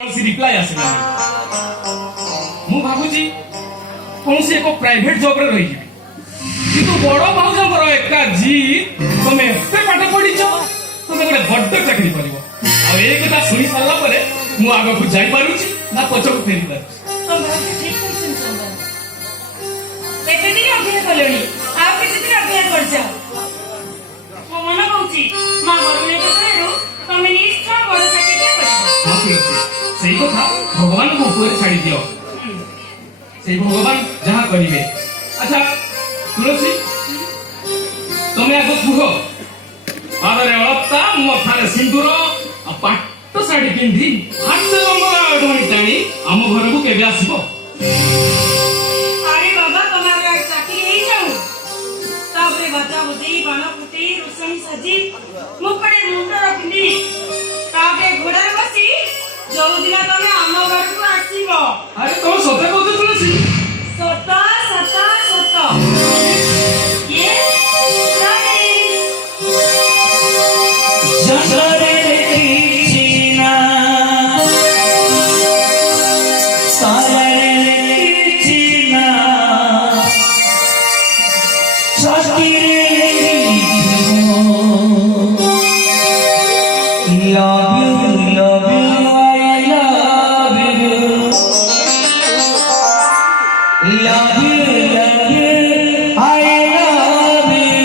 reply आसला मु भाबुची कोनसे एको private job रे रही किंतु बड़ भाउजंकर एका जी तमे एते पाठ पढिछ तमे गोटे बड्ड चाकरी करिवो आ ए कथा सुनि सारला परे मु आगो को जाई पारुची ना पछक फेरी पारुची तो भाई ठीक क्वेश्चन चंदन एते दिन अभिनय कलोनी आ किछि दिन अभिनय कर जाओ मो मन कहूची मा बरने कथारो तमे निश्चय बड़ चाकरी करिवो हां ठीक अछि सेही कथा भगवान को ऊपर छाड़ी दियो से भगवान जहाँ करिवे अच्छा तुलसी तमे आगो कुह पादरे अलता मथारे सिंदूर आ पाट साड़ी पिंधी हाथ लंबा ढोणी टाणी आम घर को केबे आसीबो अरे बाबा तुम्हारा चाकरी ही जाऊ तापरे बच्चा बुद्धि बाण पुटी रुसनी सजी मुकड़े मुंड रखनी तापरे घोड़ा बसी जो दिन तमे आम घर को आसीबो अरे तो सते कहते तुलसी सता सता सता ये जगरे चीना सारे चीना सकिरे love you I love you love you I love you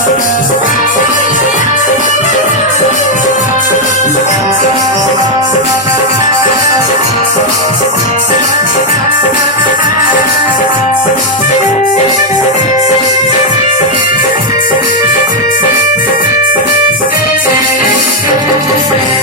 I